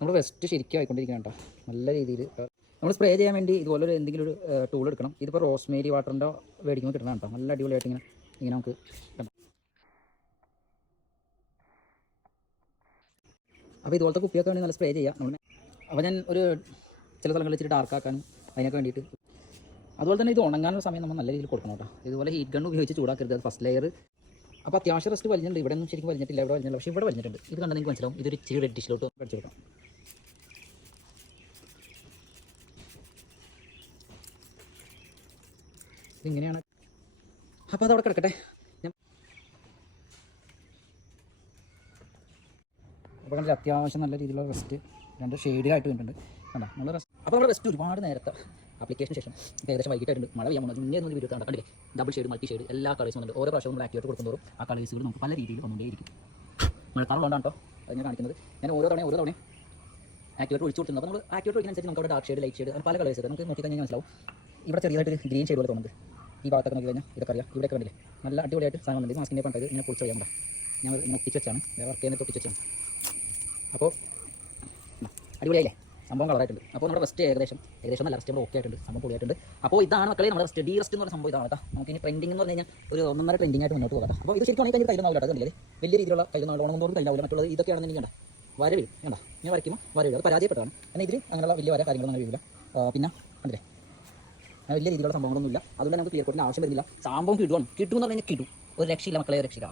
നമ്മൾ വെസ്റ്റ് ശരിക്കും ആയിക്കൊണ്ടിരിക്കുകയാണ് കേട്ടോ. നല്ല രീതിയിൽ നമ്മൾ സ്പ്രേ ചെയ്യാൻ വേണ്ടി ഇതുപോലെ ഒരു എന്തെങ്കിലും ഒരു ടൂൾ എടുക്കണം. ഇതിപ്പോൾ റോസ്മേരി വാട്ടറിൻ്റെ മേടിക്കുമ്പോൾ കിട്ടണം കേട്ടോ. നല്ല അടിപൊളിയായിട്ട് ഇങ്ങനെ നമുക്ക് കിട്ടണം. അപ്പോൾ ഇതുപോലത്തെ കുപ്പിയൊക്കെ വേണ്ടി നല്ല സ്പ്രേ ചെയ്യാം നമ്മൾ. അപ്പോൾ ഞാൻ ഒരു ചില സ്ഥലങ്ങളിൽ ഇച്ചിരി ഡാർക്കാക്കാനും അതിനൊക്കെ വേണ്ടിയിട്ട്. അതുപോലെ തന്നെ ഇത് ഉണങ്ങാനുള്ള സമയം നമ്മൾ നല്ല രീതിയിൽ കൊടുക്കണം കേട്ടോ. ഇതുപോലെ ഹീറ്റ് ഗൺ ഉപയോഗിച്ച് ചൂടാക്കരുത്. അത് ഫസ്റ്റ് ലെയർ. അപ്പോൾ അത്യാവശ്യം റെസ്റ്റ് വലിഞ്ഞിട്ടുണ്ട്. ഇവിടെ ഒന്നും ശരിക്കും വലിഞ്ഞിട്ടില്ല, ഇവിടെ വലിഞ്ഞില്ല, പക്ഷേ ഇവിടെ വലിഞ്ഞിട്ടുണ്ട്. ഇത് കണ്ടാൽ നിങ്ങൾക്ക് മനസ്സിലാവും. ഇതൊരു ഇച്ചിരി റെഡിഷിലോട്ട് അടിച്ചു കൊടുക്കാം. ഇതിങ്ങനെയാണ്. അപ്പോൾ അതവിടെ കിടക്കട്ടെ. ഞാൻ അപ്പോൾ കണ്ടില്ല, അത്യാവശ്യം നല്ല രീതിയിലുള്ള റെസ്റ്റ് 2 ഷെയ്ഡിലായിട്ട് വരുന്നുണ്ട് കണ്ടോ. നമ്മൾ റെസ്റ്റ്. അപ്പോൾ നമ്മുടെ റെസ്റ്റ് ഒരുപാട് നേരത്തെ ആപ്ലിക്കേഷൻ ശേഷം ഏകദേശം വൈകിട്ടായിട്ടുണ്ട്. മഴ പെയ്യാൻ പോകുന്നത് മുന്നേ ഒന്ന് വീഡിയോ കണ്ടില്ലേ. ഡബിൾ ഷെയ്ഡ്, മൾട്ടി ഷെയ്ഡ് എല്ലാ കളേഴ്സും വന്നിട്ട് ഓരോ പ്രാവശ്യം നമ്മൾ ആക്ടിവേറ്റ് കൊടുക്കുമ്പോഴും ആ കളേഴ്സുകൾ നമുക്ക് പല രീതിയിൽ വന്നുകൊണ്ടേയിരിക്കും. മഴക്കാലമുള്ളതാണ് കേട്ടോ അത് ഞാൻ കാണിക്കുന്നത്. ഞാൻ ഓരോ തവണ ആക്ടിവേറ്റ് ഒഴിച്ചു കൊടുക്കുന്നത്. അപ്പോൾ നമ്മൾ ആക്ടിവേറ്റ് ഒഴിക്കുന്നതനുസരിച്ച് നമുക്ക് അവിടെ ഡാർക്ക് ഷെയ്ഡ്, ലൈറ്റ് ഷെയ്ഡ്, പല കളേഴ്സ് നമുക്ക് നോക്കിക്കഴിഞ്ഞാൽ മനസ്സിലാവും. ഇവിടെ ചെറിയതായിട്ട് ഗ്രീൻ ഷെയ്ഡ് പോലെ തോന്നുന്നത്. ഈ ഭാഗത്തൊക്കെ നോക്കി കഴിഞ്ഞാൽ ഇതൊക്കെ അറിയാം. ഇവിടെയൊക്കെ കണ്ടില്ലേ നല്ല അടിപൊളിയായിട്ട് സാധനം വന്നിട്ട് മാസ്കിൻ്റെ പണ്ടത് ഇങ്ങനെ പൊളിച്ച് ചെയ്യാൻ പറ്റാം. ഞാൻ ഇങ്ങനെ ഒട്ടിച്ച് വെച്ചാണ്, വർക്ക് ചെയ്യുന്നത് ഒട്ടിച്ച് വെച്ചാണ്. അപ്പോൾ അടിപൊളിയായില്ലേ, സംഭവം കളറായിട്ടുണ്ട്. അപ്പോൾ നമ്മുടെ റെസ്റ്റ് ഏകദേശം നല്ല റെസ്റ്റ് നമ്മൾ ഓക്കെ ആയിട്ടുണ്ട്, സംഭവം പൊളിയായിട്ടുണ്ട്. അപ്പോൾ ഇതാണ് മക്കളെ നമ്മുടെ റെസ്റ്റ്. ഡി റെസ്റ്റ് എന്ന് പറയുന്ന സംഭവം ഇതാണ് കേട്ടോ. നമുക്ക് ഇനി ട്രെൻഡിംഗ് എന്ന് പറഞ്ഞു കഴിഞ്ഞാൽ ഒരു 1.5 ട്രെൻഡിംഗ് ആയിട്ട് മുന്നോട്ട് പോകാം. അപ്പോൾ ഇത് ശരിക്കും കഴിഞ്ഞ് കയ്യിലാവില്ല കേട്ടോ. കണ്ടില്ലേ വലിയ രീതിയിലുള്ള കയ്യിലൊന്നും ഉണങ്ങുമ്പോഴും കയ്യിലാവില്ല. മറ്റുള്ളത് ഇതൊക്കെയാണെന്ന് എനിക്ക് കണ്ട വര വീഴും കണ്ട. ഞാൻ വരയ്ക്കുമ്പോൾ വര വീഴും. അത് പരാജയപ്പെട്ടതാണ്. എന്നാൽ ഇതിൽ അങ്ങനെയുള്ള വലിയ വര കാര്യങ്ങളൊന്നും അങ്ങനെ വീഴില്ല. പിന്നെ കണ്ടില്ലേ വലിയ രീതിയിലുള്ള സംഭവങ്ങളൊന്നുമില്ല. അതുകൊണ്ട് നമുക്ക് ക്ലിയർ കോട്ടിൻ്റെ ആവശ്യം വരുന്നില്ല. സംഭവം കിട്ടുമെന്ന് പറഞ്ഞു കഴിഞ്ഞാൽ കിട്ടും. ഒരു രക്ഷയില്ല മക്കളെ, രക്ഷയില്ല.